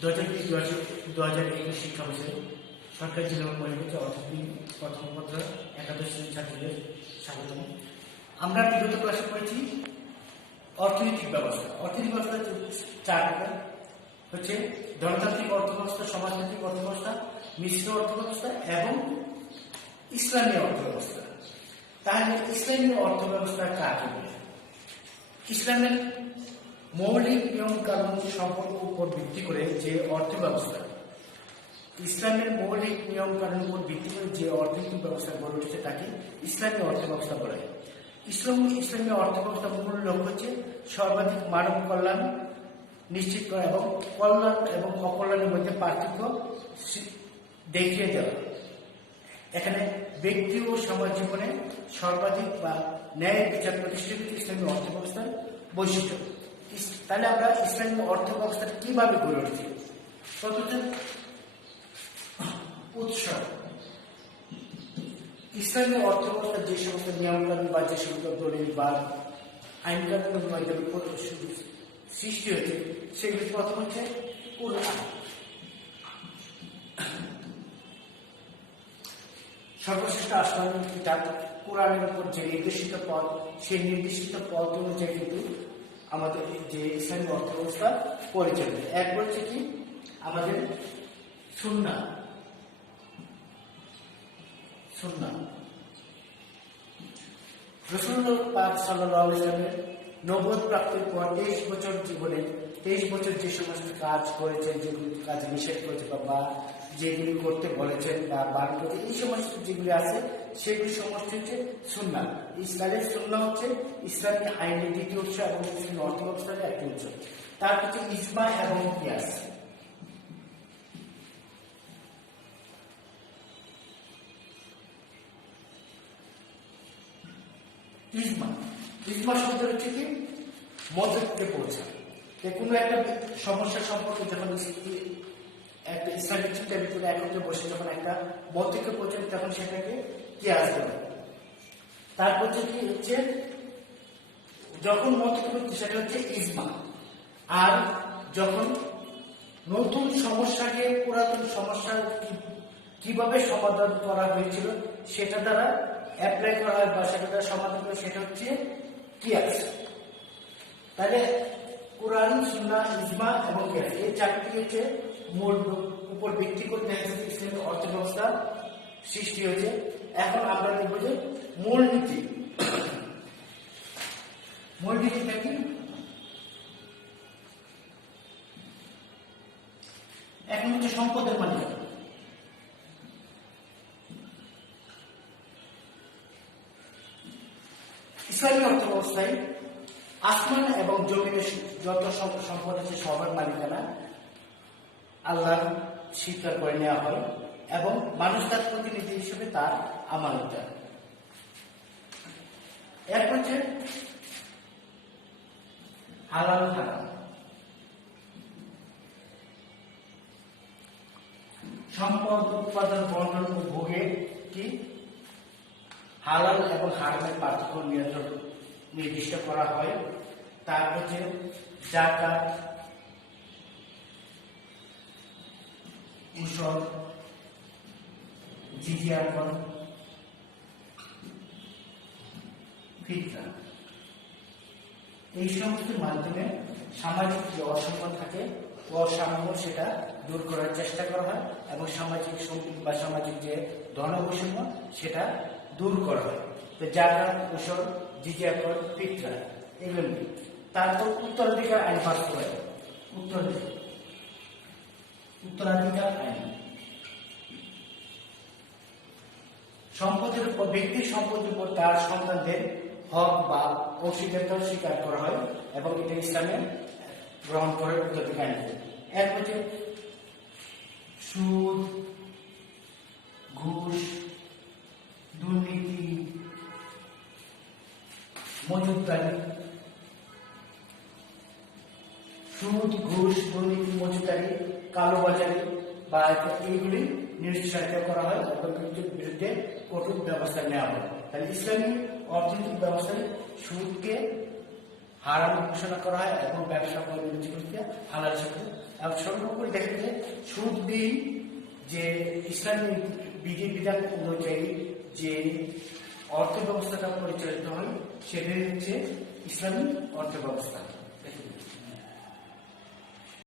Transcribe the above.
দু হাজার বিশ দু হাজার একুশ শিক্ষাবর্ষে সরকারি জেলা পরিবর্তে অর্থনীতি প্রথম পত্র একাদশ শ্রেণির ছাত্রদের স্বাগতম। আমরা বিগত ক্লাসে পড়েছি অর্থনৈতিক ব্যবস্থা। অর্থনৈতিক ব্যবস্থা চার প্রকার। হচ্ছে ধনতান্ত্রিক অর্থব্যবস্থা, সমাজতান্ত্রিক অর্থব্যবস্থা, মিশ্র অর্থব্যবস্থা এবং ইসলামী অর্থব্যবস্থা। তাহলে ইসলামী অর্থব্যবস্থা কাকে বলে ইসলামের মৌলিক নিয়ম কানুন সম্পর্ক উপর ভিত্তি করে যে অর্থ ব্যবস্থা। ইসলামের মৌলিক নিয়ম কানুন উপর ভিত্তি করে যে অর্থনৈতিক ব্যবস্থা গড়ে উঠেছে তাকে ইসলামী অর্থ ব্যবস্থা বলা। হয় ইসলাম, ইসলামী অর্থ ব্যবস্থার মূল লক্ষ্য হচ্ছে সর্বাধিক মানব কল্যাণ নিশ্চিত করা এবং কল্যাণ এবং অকল্যাণের মধ্যে পার্থক্য দেখিয়ে দেওয়া। এখানে ব্যক্তি ও সমাজ জীবনে সর্বাধিক বা ন্যায় বিচার প্রতিষ্ঠিত ইসলামী অর্থ ব্যবস্থার বৈশিষ্ট্য। তাহলে আমরা ইসলামী অর্থ ব্যবস্থাটা কীভাবে গড়ে উঠেছি? উৎসব। ইসলামী অর্থ ব্যবস্থার যে সমস্ত নিয়মকানুন বা যে সমস্ত দলিল বা আইন কানুনের মাধ্যমে সৃষ্টি হয়েছে, সেগুলি প্রথম হচ্ছে সর্বশ্রেষ্ঠ আসমান কিতাব কোরআনের উপর যে নির্দেশিত পথ, সেই নির্দেশিত পথ অনুযায়ী কিন্তু আমাদের যে ইসলামী অর্থব্যবস্থা পরিচালিত এক হচ্ছে কি? আমাদের সুন্না সুন্না রসুল্লাহ পাক সাল্লাহ ইসলামের নবদ প্রাপ্তির পর তেইশ বছর জীবনে, তেইশ বছর যে সমস্ত কাজ করেছেন, যেগুলি কাজ নিষেধ করেছে বা যেগুলি করতে বলেছেন বা বান করতে, এই সমস্ত যেগুলি আছে, সেগুলি সমস্ত হচ্ছে সুন্না ইসলামের সুন্না হচ্ছে ইসলামী আইনের দ্বিতীয় উৎস এবং ইসলামী অর্থ ব্যবস্থার একটি উৎস। তার হচ্ছে ইজমা এবং ইতিহাস ইজমা। ইজমা শব্দ হচ্ছে কি? মধ্যে পৌঁছা। কোনো একটা সমস্যা সম্পর্কে যখন একটা ইসলামিক চিন্তার ভিতরে একত্রে বসে যখন একটা মধ্যকে পৌঁছাবে, তখন সেটাকে কি আসতে হবে তারপর কি হচ্ছে, যখন মতকে পৌঁছে সেটা হচ্ছে ইজমা। আর যখন নতুন সমস্যাকে, পুরাতন সমস্যা কীভাবে সমাধান করা হয়েছিল, সেটা দ্বারা অ্যাপ্লাই করা হয় বা সেটা দ্বারা সমাধান করে সেটা হচ্ছে কিয়াস তাহলে কোরআন সুন্না ইজমা এবং কিয়াস এই চারটি হচ্ছে মূল উপর ভিত্তি করে দেখা যাচ্ছে ইসলামের অর্থ ব্যবস্থা সৃষ্টি হয়েছে। এখন আমরা দেখব যে মূলনীতি মূলনীতিটা কি? এখন হচ্ছে সম্পদের মালিক। ইসলামী অর্থ ব্যবস্থায় আসমান এবং জমিনের যত সম্পদ আছে সবার মালিকানা আল্লাহ স্বীকার করে নেওয়া হয় এবং মানুষ তার প্রতিনিধি হিসেবে তার আমানত দেয় এরপর হচ্ছে হালাল হারাম। সম্পদ উৎপাদন বন্টন ও ভোগে কি? হালাল এবং হারামের পার্থক্য নিয়ন্ত্রণ নির্দিষ্ট করা হয়। তার হচ্ছে জাকাত উসর জিজিয়া কর ফিতরা এই সমস্ত মাধ্যমে সামাজিক যে অসম্মান থাকে, অসাম্য সেটা দূর করার চেষ্টা করা হয় এবং সামাজিক সম্পদ বা সামাজিক যে ধনবৈষম্য সেটা দূর করা হয়। তো জাকাত উসর জিজিয়া কর ফিতরা এগুলো। তারপর উত্তরাধিকার আইন পাস করে। উত্তরাধিকার। উত্তরাধিকার আইন। সম্পদের উপর, ব্যক্তির সম্পদের উপর তার সন্তানদের হক বা অংশীদারিত্ব স্বীকার করা হয় এবং এটা ইসলামে গ্রহণ করে উত্তরাধিকার এক হচ্ছে সুদ, ঘুষ, দুর্নীতি, মজুদারি সুদ ঘুষ দুর্নীতি মজুদারি কালোবাজারি বা এইগুলি নিরুৎসাহিত করা হয় কিন্তু বিরুদ্ধে কঠোর ব্যবস্থা নেওয়া হয়। তাহলে ইসলামী অর্থনৈতিক ব্যবস্থায় সুদকে হারাম ঘোষণা করা হয় এবং ব্যবসা বাণিজ্য প্রক্রিয়া হালাল সাথে এবং সর্বোপরি দেখা যায় সুদ বিল যে ইসলামী বিধি বিধান অনুযায়ী যে অর্থ ব্যবস্থাটা পরিচালিত হয়, সেটাই হচ্ছে ইসলামী অর্থ ব্যবস্থা